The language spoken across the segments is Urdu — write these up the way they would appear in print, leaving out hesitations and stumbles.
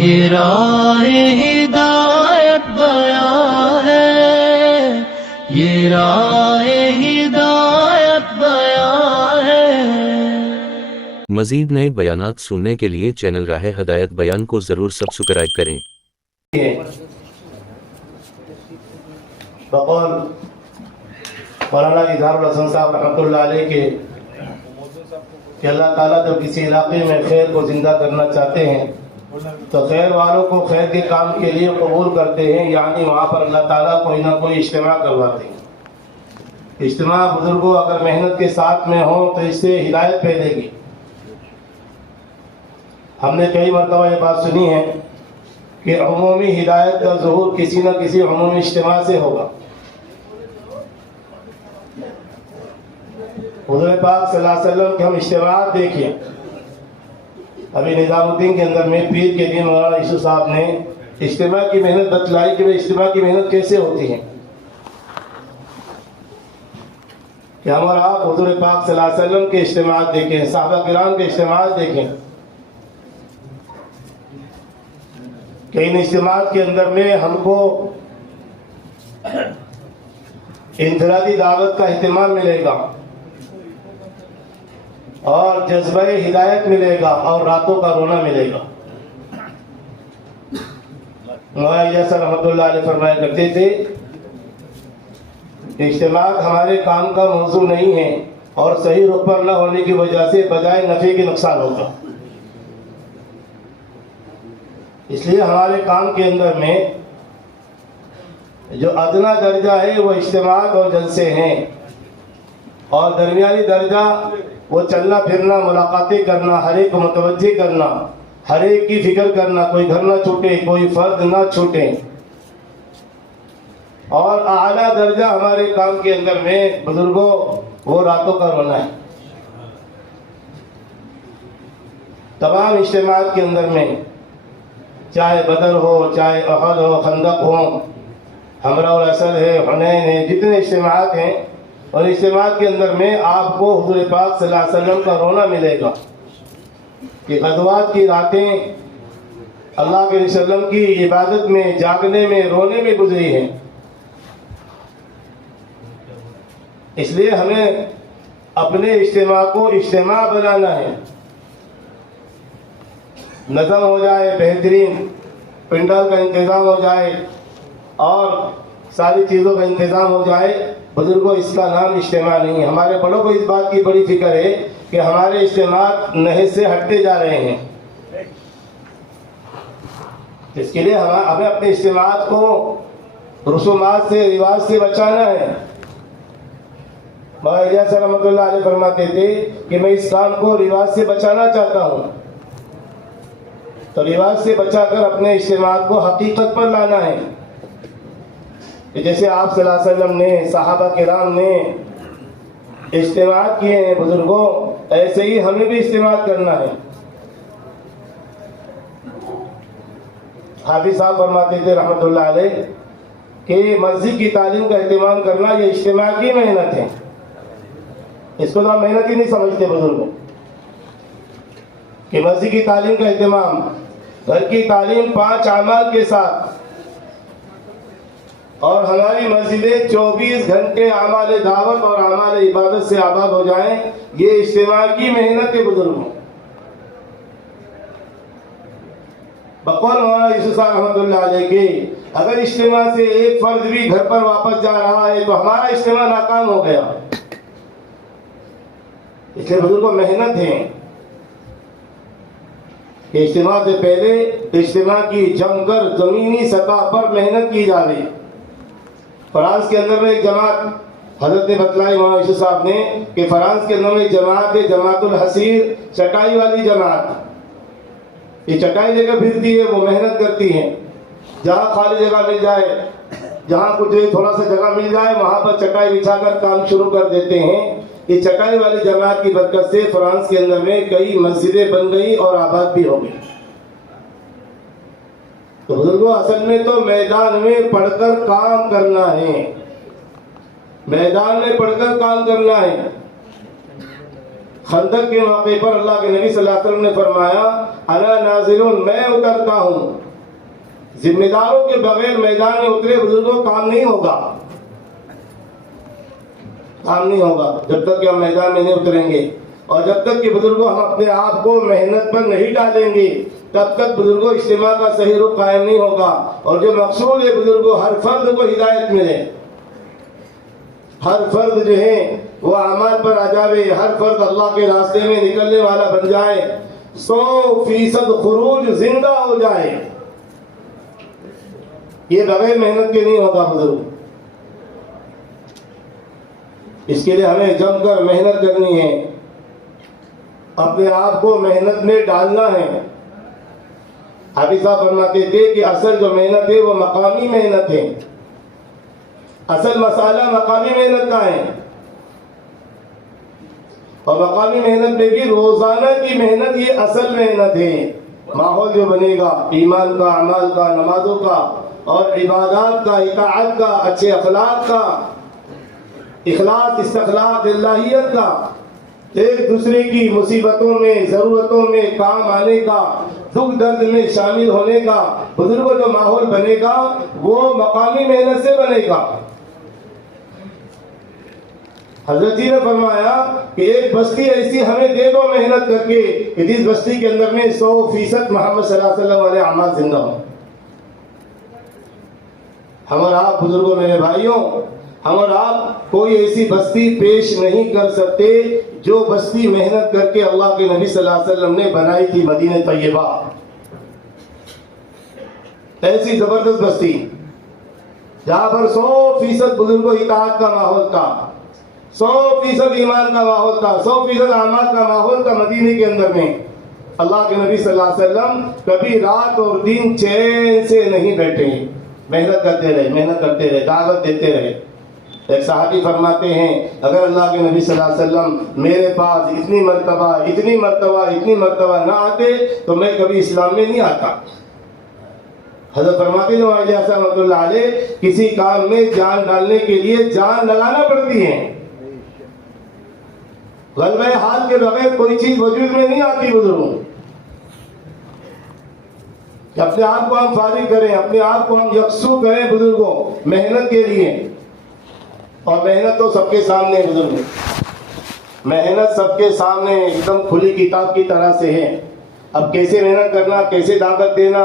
یہ راہ ہدایت بیان ہے، یہ راہ ہدایت بیان ہے۔ مزید نئے بیانات سننے کے لیے چینل راہ ہدایت بیان کو ضرور سبسکرائب کریں۔ بقول مولانا اظہار الحسن صاحب رحمۃ اللہ علیہ کے کہ اللہ تعالیٰ جب کسی علاقے میں خیر کو زندہ کرنا چاہتے ہیں تو خیر والوں کو خیر کے کام کے لیے قبول کرتے ہیں، یعنی وہاں پر اللہ تعالیٰ کوئی نہ کوئی اجتماع کرواتے ہیں۔ اجتماع بزرگوں اگر محنت کے ساتھ میں ہوں تو اس سے ہدایت پھیلے گی۔ ہم نے کئی مرتبہ یہ بات سنی ہے کہ عمومی ہدایت کا ظہور کسی نہ کسی عمومی اجتماع سے ہوگا۔ حضور پاک صلی اللہ علیہ وسلم کے ہم اجتماعات دیکھیں، ابھی نظام الدین کے اندر میں پیر کے دن مولانا یوسف صاحب نے اجتماع کی محنت بتلائی کہ اجتماع کی محنت کیسے ہوتی ہے، کہ ہم اور آپ حضور پاک صلی اللہ علیہ وسلم کے اجتماعات دیکھیں، صحابہ کرام کے اجتماعات دیکھیں کہ ان اجتماعات کے اندر میں ہم کو انفرادی دعوت کا اہتمام ملے گا اور جذبہ ہدایت ملے گا اور راتوں کا رونا ملے گا۔ مولانا جیسا رحمۃ اللہ علیہ فرمایا کرتے تھے اجتماعات ہمارے کام کا موضوع نہیں ہے اور صحیح رخ پر نہ ہونے کی وجہ سے بجائے نفع کے نقصان ہوگا۔ اس لیے ہمارے کام کے اندر میں جو ادنا درجہ ہے وہ اجتماعات اور جلسے ہیں، اور درمیانی درجہ وہ چلنا پھرنا، ملاقاتیں کرنا، ہر ایک کو متوجہ کرنا، ہر ایک کی فکر کرنا، کوئی گھر نہ چھوٹے، کوئی فرد نہ چھوٹے، اور اعلیٰ درجہ ہمارے کام کے اندر میں بزرگوں وہ راتوں کا رونا ہے۔ تمام اجتماعات کے اندر میں چاہے بدر ہو، چاہے احد ہو، خندق ہو، حمراء الاسد ہے، حنین ہے، جتنے اجتماعات ہیں، اور اجتماعات کے اندر میں آپ کو حضور پاک صلی اللہ علیہ وسلم کا رونا ملے گا کہ غزوات کی راتیں اللہ کے وسلم کی عبادت میں، جاگنے میں، رونے میں گزری ہیں۔ اس لیے ہمیں اپنے اجتماع کو اجتماع بنانا ہے، نظم ہو جائے، بہترین پنڈال کا انتظام ہو جائے اور ساری چیزوں کا انتظام ہو جائے۔ بزرگوں اس کا نام اجتماع نہیں ہے۔ ہمارے بڑوں کو اس بات کی بڑی فکر ہے کہ ہمارے اجتماعات نہج سے ہٹتے جا رہے ہیں، اس کے لیے ہمیں اپنے اجتماعات کو رسومات سے، رواج سے بچانا ہے۔ مولانا الیاس رحمۃ اللہ علیہ فرماتے تھے کہ میں اس کام کو رواج سے بچانا چاہتا ہوں، تو رواج سے بچا کر اپنے اجتماعات کو حقیقت پر لانا ہے، کہ جیسے آپ صلی اللہ علیہ وسلم نے، صحابہ کرام نے اجتماعات کیے ہیں بزرگوں، ایسے ہی ہمیں بھی اجتماعات کرنا ہے۔ حافظ صاحب فرماتے تھے رحمۃ اللہ علیہ کہ مسجد کی تعلیم کا اہتمام کرنا یہ اجتماع کی محنت ہے، اس کو تو ہم محنت ہی نہیں سمجھتے بزرگوں، کہ مسجد کی تعلیم کا اہتمام، گھر کی تعلیم 5 اعمال کے ساتھ، اور ہماری مسجدیں 24 گھنٹے اعمال دعوت اور اعمال عبادت سے آباد ہو جائیں، یہ اجتماع کی محنت ہے بزرگوں۔ بقول مولانا یوسف صاحب رحمۃ اللہ علیہ کے اگر اجتماع سے ایک فرد بھی گھر پر واپس جا رہا ہے تو ہمارا اجتماع ناکام ہو گیا۔ اس لیے بزرگوں محنت ہے کہ اجتماع سے پہلے اجتماع کی جم کر زمینی سطح پر محنت کی جا رہی۔ فرانس کے اندر میں ایک جماعت حضرت نے بتلائی مولانا یوسف صاحب نے کہ فرانس کے اندر میں ایک جماعت ہے، جماعت الحصیر، چٹائی والی جماعت۔ یہ چٹائی لے کر پھرتی ہے، وہ محنت کرتی ہے، جہاں خالی جگہ مل جائے، جہاں کچھ تھوڑا سا جگہ مل جائے وہاں پر چٹائی بچھا کر کام شروع کر دیتے ہیں۔ یہ چٹائی والی جماعت کی برکت سے فرانس کے اندر میں کئی مسجدیں بن گئی اور آباد بھی ہو گئی۔ تو بزرگوں اصل میں تو میدان میں پڑھ کر کام کرنا ہے، میدان میں پڑھ کر کام کرنا ہے۔ خندق کے موقع پر اللہ کے نبی صلی اللہ علیہ وسلم نے فرمایا انا نازلون، میں اترتا ہوں. ذمہ داروں کے بغیر میدان میں اترے بزرگوں کام نہیں ہوگا، کام نہیں ہوگا جب تک کہ ہم میدان میں نہیں اتریں گے. اور جب تک کہ بزرگوں ہم اپنے آپ کو محنت پر نہیں ڈالیں گے تب تک بزرگوں اجتماع کا صحیح رخ قائم نہیں ہوگا. اور جو مقصود ہے بزرگوں ہر فرد کو ہدایت ملے، ہر فرد جو ہے وہ اعمال پر آ جاوے، ہر فرد اللہ کے راستے میں نکلنے والا بن جائے، 100% خروج زندہ ہو جائے. یہ بغیر محنت کے نہیں ہوگا بزرگ. اس کے لیے ہمیں جم کر محنت کرنی ہے، اپنے آپ کو محنت میں ڈالنا ہے. حافظ صاحب فرماتے تھے کہ اصل جو محنت ہے وہ مقامی محنت ہے، اصل مسئلہ مقامی محنت کا ہے. اور مقامی محنت میں بھی روزانہ کی محنت یہ اصل محنت ہے. ماحول جو بنے گا ایمان کا، اعمال کا، نمازوں کا اور عبادات کا، اطاعت کا، اچھے اخلاق کا، اخلاص استخلاص الہیت کا، ایک دوسرے کی مصیبتوں میں ضرورتوں میں کام آنے کا، دکھ درد میں شامل ہونے کا، بزرگوں جو ماحول بنے گا وہ مقامی محنت سے بنے گا. حضرت جی نے فرمایا کہ ایک بستی ایسی ہمیں دے دو محنت کر کے کہ جس بستی کے اندر میں 100% محمد صلی اللہ علیہ وسلم والے اعمال زندہ ہوں. ہم اور آپ بزرگوں میرے بھائیوں، ہم اور آپ کوئی ایسی بستی پیش نہیں کر سکتے جو بستی محنت کر کے اللہ کے نبی صلی اللہ علیہ وسلم نے بنائی تھی، مدینہ طیبہ. ایسی زبردست بستی جہاں پر 100% بزرگوں اطاعت کا ماحول تھا، 100% ایمان کا ماحول تھا، 100% اعمال کا ماحول تھا. مدینے کے اندر میں اللہ کے نبی صلی اللہ علیہ وسلم کبھی رات اور دن چین سے نہیں بیٹھے، محنت کرتے رہے، محنت کرتے رہے، دعوت دیتے رہے. ایک صحابی فرماتے ہیں اگر اللہ کے نبی صلی اللہ علیہ وسلم میرے پاس اتنی مرتبہ نہ آتے تو میں کبھی اسلام میں نہیں آتا. حضرت فرماتے ہیں رحمۃ اللہ علیہ کسی کام میں جان ڈالنے کے لیے جان لگانا پڑتی ہے. غلبہ حال کے بغیر کوئی چیز وجود میں نہیں آتی. بزرگوں کہ اپنے آپ کو ہم فارغ کریں، اپنے آپ کو ہم یکسو کریں بزرگوں محنت کے لیے. اور محنت تو سب کے سامنے ہے بزرگ، محنت سب کے سامنے ایک دم کھلی کتاب کی طرح سے ہے. اب کیسے محنت کرنا، کیسے دعوت دینا،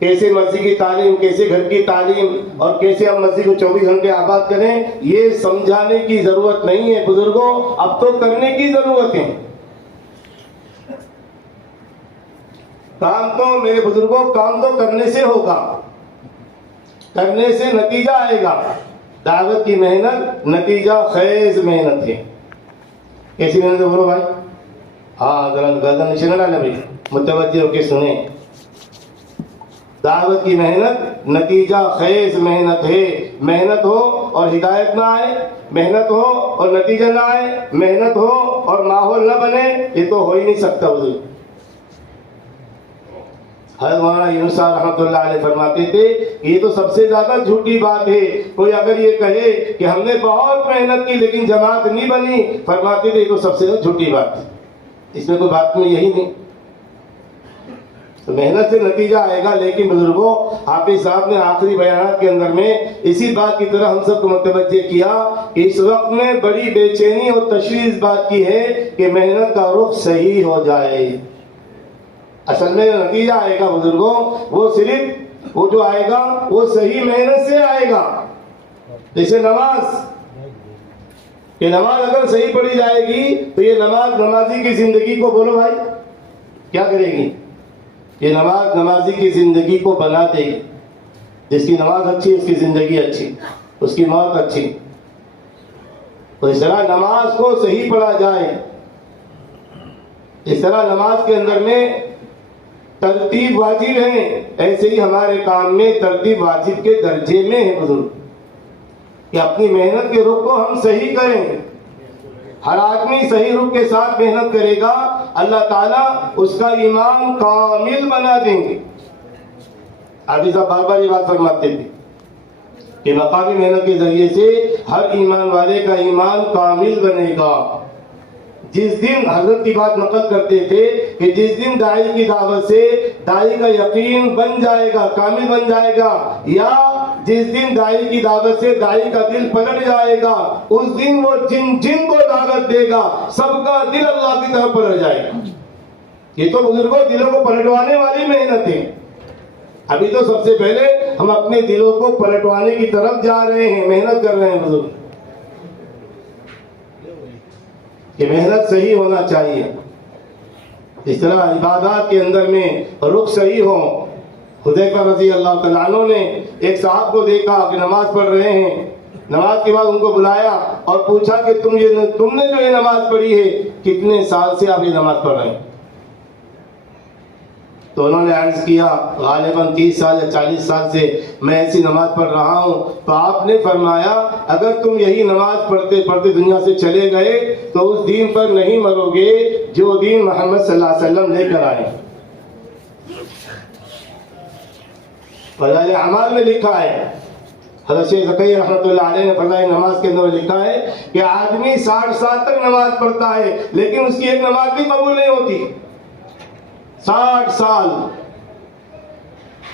کیسے مسجد کی تعلیم، کیسے گھر کی تعلیم اور کیسے ہم مسجد کو 24 گھنٹے آباد کریں، یہ سمجھانے کی ضرورت نہیں ہے بزرگوں، اب تو کرنے کی ضرورت ہے. کام تو میرے بزرگوں کام تو کرنے سے ہوگا، کرنے سے نتیجہ آئے گا. دعوت کی محنت نتیجہ خیز محنت ہے. کیسی محنت ہے بولو بھائی؟ ہاں ذرا گردن نیچے نہ ڈالیں بھائی، متوجہ ہو کے سنیں. دعوت کی محنت نتیجہ خیز محنت ہے. محنت ہو اور ہدایت نہ آئے، محنت ہو اور نتیجہ نہ آئے، محنت ہو اور ماحول نہ بنے، یہ تو ہو ہی نہیں سکتا. حضور حضرت مولانا یونس صاحب رحمۃ اللہ علیہ فرماتے تھے کہ یہ تو سب سے زیادہ جھوٹی بات ہے کوئی اگر یہ کہے کہ ہم نے بہت محنت کی لیکن جماعت نہیں بنی. فرماتے تھے یہ تو سب سے زیادہ جھوٹی بات ہے، اس میں کوئی بات میں یہی نہیں. تو محنت سے نتیجہ آئے گا. لیکن بزرگوں حافظ صاحب نے آخری بیانات کے اندر میں اسی بات کی طرح ہم سب کو متوجہ کیا کہ اس وقت میں بڑی بے چینی اور تشویش اس بات کی ہے کہ محنت کا رخ صحیح ہو جائے. اصل میں جو نتیجہ آئے گا بزرگوں وہ صرف وہ جو آئے گا وہ صحیح محنت سے آئے گا. جیسے نماز، یہ نماز اگر صحیح پڑھی جائے گی تو یہ نماز نمازی کی زندگی کو، بولو بھائی کیا کرے گی؟ یہ نماز نمازی کی زندگی کو بنا دے گی. جس کی نماز اچھی اس کی زندگی اچھی، اس کی موت اچھی. تو اس طرح نماز کو صحیح پڑھا جائے، اس طرح نماز کے اندر میں ترتیب واجب ہے، ایسے ہی ہمارے کام میں ترتیب واجب کے درجے میں ہے بزرگ، کہ اپنی محنت کے رخ کو ہم صحیح کریں. ہر آدمی صحیح رخ کے ساتھ محنت کرے گا، اللہ تعالیٰ اس کا ایمان کامل بنا دیں گے. حافظ صاحب بار بار یہ بات فرماتے تھے کہ مقامی محنت کے ذریعے سے ہر ایمان والے کا ایمان کامل بنے گا. جس دن حضرت کی بات نقل کرتے تھے کہ جس دن داعی کی دعوت سے داعی کا یقین بن جائے گا، کامل بن جائے گا، یا جس دن داعی کی دعوت سے داعی کا دل پلٹ جائے گا، اس دن وہ جن کو دعوت دے گا سب کا دل اللہ کی طرف پلٹ جائے گا۔ یہ تو بزرگوں دلوں کو پلٹوانے والی محنت ہے۔ ابھی تو سب سے پہلے ہم اپنے دلوں کو پلٹوانے کی طرف جا رہے ہیں، محنت کر رہے ہیں بزرگ۔ کہ محنت صحیح ہونا چاہیے، اس طرح عبادات کے اندر میں رخ صحیح ہو۔ حذیفہ رضی اللہ تعالیٰ عنہ نے ایک صاحب کو دیکھا کہ نماز پڑھ رہے ہیں، نماز کے بعد ان کو بلایا اور پوچھا کہ تم نے جو یہ نماز پڑھی ہے کتنے سال سے آپ یہ نماز پڑھ رہے ہیں؟ تو انہوں نے عرض کیا غالباً 30 سال یا 40 سال سے میں ایسی نماز پڑھ رہا ہوں۔ تو آپ نے فرمایا اگر تم یہی نماز پڑھتے پڑھتے دنیا سے چلے گئے تو اس دین پر نہیں مرو گے جو دین محمد صلی اللہ علیہ وسلم لے کر آئے۔ فضائل اعمال میں لکھا ہے، حضرت شیخ زکریا رحمۃ اللہ علیہ نے فضائل نماز کے اندر لکھا ہے کہ آدمی 60 سال تک نماز پڑھتا ہے لیکن اس کی ایک نماز بھی قبول نہیں ہوتی۔ 60 سال۔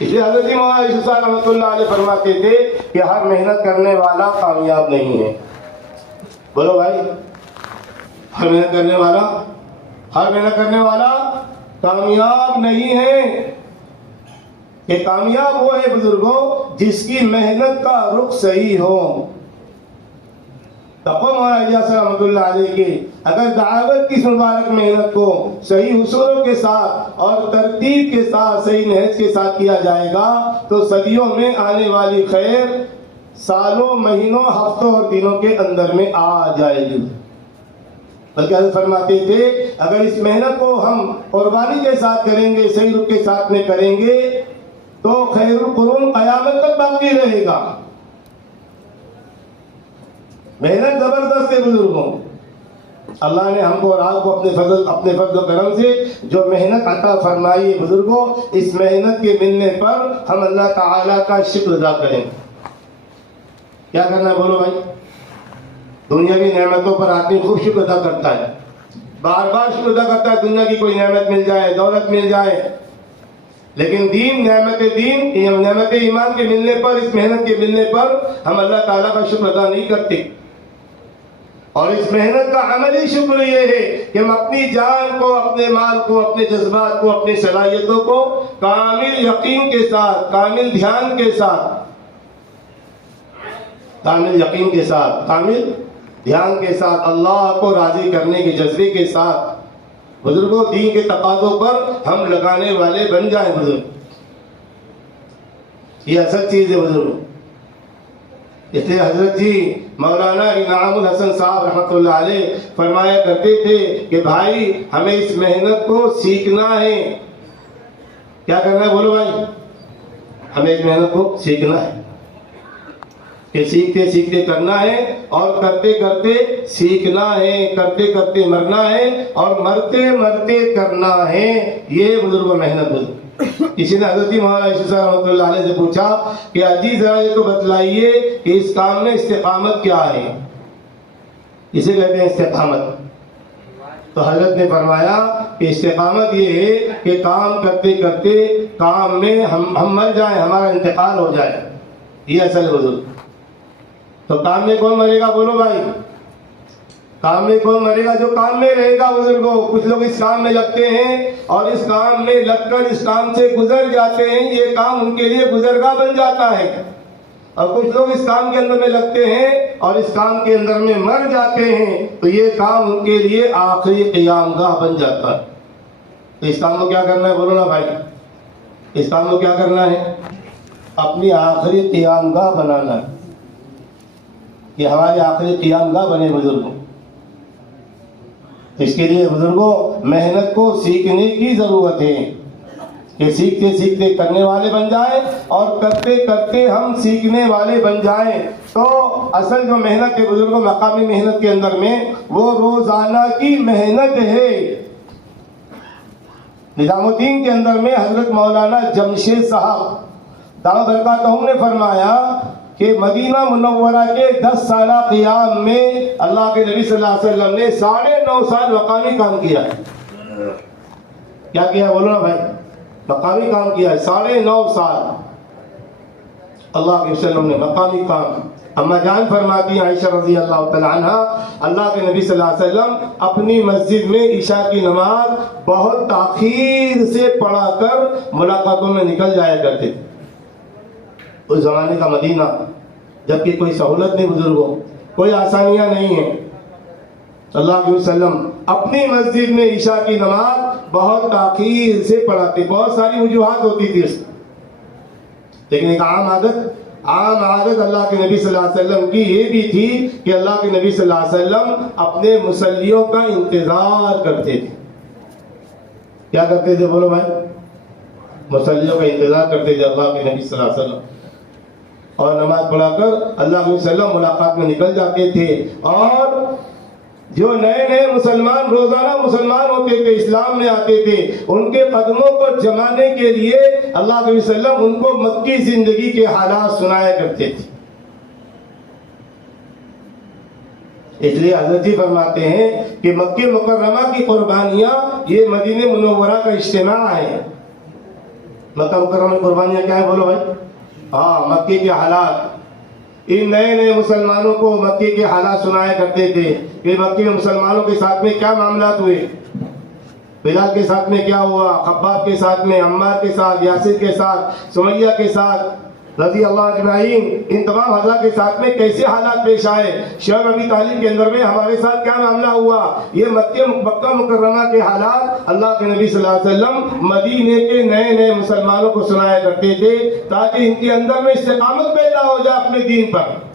اس لیے حضرت مولانا یوسف صاحب رحمۃ اللہ علیہ فرماتے تھے کہ ہر محنت کرنے والا کامیاب نہیں ہے۔ بولو بھائی، ہر محنت کرنے والا کامیاب نہیں ہے۔ کہ کامیاب وہ ہے بزرگوں جس کی محنت کا رخ صحیح ہو۔ مولانا رحمۃ اللہ علیہ کی اگر دعوت کی مبارک محنت کو صحیح اصولوں کے ساتھ اور ترتیب کے ساتھ صحیح نہج کے ساتھ کیا جائے گا تو صدیوں میں آنے والی خیر سالوں، مہینوں، ہفتوں اور دنوں کے اندر میں آ جائے گی۔ بلکہ حضرت فرماتے تھے اگر اس محنت کو ہم قربانی کے ساتھ کریں گے، صحیح رخ کے ساتھ میں کریں گے تو خیر القرون قیامت تک باقی رہے گا۔ محنت زبردست ہے بزرگوں۔ اللہ نے ہم کو اور آپ کو اپنے فضل و کرم سے جو محنت عطا فرمائی ہے بزرگوں، اس محنت کے ملنے پر ہم اللہ تعالیٰ کا شکر ادا کریں۔ کیا کرنا ہے بولو بھائی؟ دنیاوی نعمتوں پر آدمی خوب شکر ادا کرتا ہے، بار بار شکر ادا کرتا ہے، دنیا کی کوئی نعمت مل جائے، دولت مل جائے، لیکن نعمت ایمان کے ملنے پر، اس محنت کے ملنے پر ہم اللہ تعالیٰ کا شکر ادا نہیں کرتے۔ اور اس محنت کا عملی شکر یہ ہے کہ ہم اپنی جان کو، اپنے مال کو، اپنے جذبات کو، اپنی صلاحیتوں کو کامل یقین کے ساتھ، کامل دھیان کے ساتھ، کامل یقین کے ساتھ، کامل دھیان کے ساتھ، اللہ کو راضی کرنے کے جذبے کے ساتھ بزرگوں دین کے تقاضوں پر ہم لگانے والے بن جائیں۔ بزرگ یہ اصل چیز ہے بزرگ۔ اس لیے حضرت جی مولانا انعام الحسن صاحب رحمۃ اللہ علیہ فرمایا کرتے تھے کہ بھائی ہمیں اس محنت کو سیکھنا ہے۔ کیا کرنا ہے بولو بھائی؟ ہمیں اس محنت کو سیکھنا ہے کہ سیکھتے سیکھتے کرنا ہے اور کرتے کرتے سیکھنا ہے، کرتے کرتے مرنا ہے اور مرتے مرتے کرنا ہے۔ یہ بزرگ محنت بزرگ۔ کسی نے حضرت مولانا یوسف صاحب رحمۃ اللہ علیہ سے پوچھا کہ اجی ذرا یہ تو بتلائیے کہ اس کام میں استقامت کیا ہے، اسے کہتے ہیں استقامت۔ تو حضرت نے فرمایا کہ استقامت یہ ہے کہ کام کرتے کرتے کام میں ہم مر جائیں، ہمارا انتقال ہو جائے، یہ اصل بزرگ۔ تو کام میں کون مرے گا بولو بھائی؟ کام میں کون مرے گا؟ جو کام میں رہے گا بزرگوں۔ کچھ لوگ اس کام میں لگتے ہیں اور اس کام میں لگ کر اس کام سے گزر جاتے ہیں، یہ کام ان کے لیے گزرگاہ بن جاتا ہے۔ اور کچھ لوگ اس کام کے اندر میں لگتے ہیں اور اس کام کے اندر میں مر جاتے ہیں تو یہ کام ان کے لیے آخری قیام گاہ بن جاتا ہے۔ تو اس کام کو کیا کرنا ہے بولو نا بھائی؟ اس کام کو کیا کرنا ہے؟ اپنی آخری قیام گاہ بنانا ہے کہ ہماری آخری قیام گاہ بنے بزرگوں۔ اس کے لیے بزرگوں محنت کو سیکھنے کی ضرورت ہے کہ سیکھتے سیکھتے کرنے والے بن جائیں اور کرتے کرتے ہم سیکھنے والے بن جائیں۔ تو اصل جو محنت ہے بزرگوں مقامی محنت کے اندر میں وہ روزانہ کی محنت ہے۔ نظام الدین کے اندر میں حضرت مولانا جمشید صاحب دامت برکاتہم نے فرمایا کہ مدینہ منورہ کے 10 سالہ قیام میں اللہ کے نبی صلی اللہ علیہ وسلم نے 9.5 سال مقامی کام کیا. کیا کیا بولو نا بھائی؟ مقامی کام کیا ہے 9.5 سال اللہ کے وسلم نے مقامی کام. اما جان فرماتی ہیں عائشہ رضی اللہ تعالی عنہ اللہ کے نبی صلی اللہ علیہ وسلم اپنی مسجد میں عشاء کی نماز بہت تاخیر سے پڑھا کر ملاقاتوں میں نکل جایا کرتے تھے. اس زمانے کا مدینہ جبکہ کوئی سہولت نہیں بزرگوں, کوئی آسانیاں نہیں ہیں. اللہ کے وسلم اپنی مسجد میں عشاء کی نماز بہت تاخیر سے پڑھاتے. بہت ساری وجوہات ہوتی تھی اس لیکن ایک عام عادت اللہ کے نبی صلی اللہ علیہ وسلم کی یہ بھی تھی کہ اللہ کے نبی صلی اللہ علیہ وسلم اپنے مصلیوں کا انتظار کرتے تھے. کیا کرتے تھے بولو بھائی؟ مصلیوں کا انتظار کرتے تھے اللہ کے نبی صلی اللہ علیہ وسلم, اور نماز پڑھا کر اللہ کے وسلم ملاقات میں نکل جاتے تھے. اور جو نئے مسلمان روزانہ مسلمان ہوتے تھے, اسلام میں آتے تھے, ان کے قدموں کو جمانے کے لیے اللہ کے وسلم ان کو مکی زندگی کے حالات سنایا کرتے تھے. اس لیے حضرت جی فرماتے ہیں کہ مکہ مکرمہ کی قربانیاں یہ مدینہ منورہ کا اجتماع ہے. مکہ مکرمہ کی قربانیاں کیا ہے بولو بھائی؟ ہاں, مکے کے حالات. ان نئے مسلمانوں کو مکے کے حالات سنایا کرتے تھے کہ مکے میں مسلمانوں کے ساتھ میں کیا معاملات ہوئے, بلال کے ساتھ میں کیا ہوا, خباب کے ساتھ میں, عمار کے ساتھ, یاسر کے ساتھ, سمیہ کے ساتھ رضی اللہ اجمعین, ان تمام حضرات کے ساتھ میں کیسے حالات پیش آئے, شعیب ابی طالب کے اندر میں ہمارے ساتھ کیا معاملہ ہوا. یہ مکہ مکرمہ کے حالات اللہ کے نبی صلی اللہ علیہ وسلم مدینے کے نئے مسلمانوں کو سنایا کرتے تھے تاکہ ان کے اندر میں استقامت پیدا ہو جائے اپنے دین پر.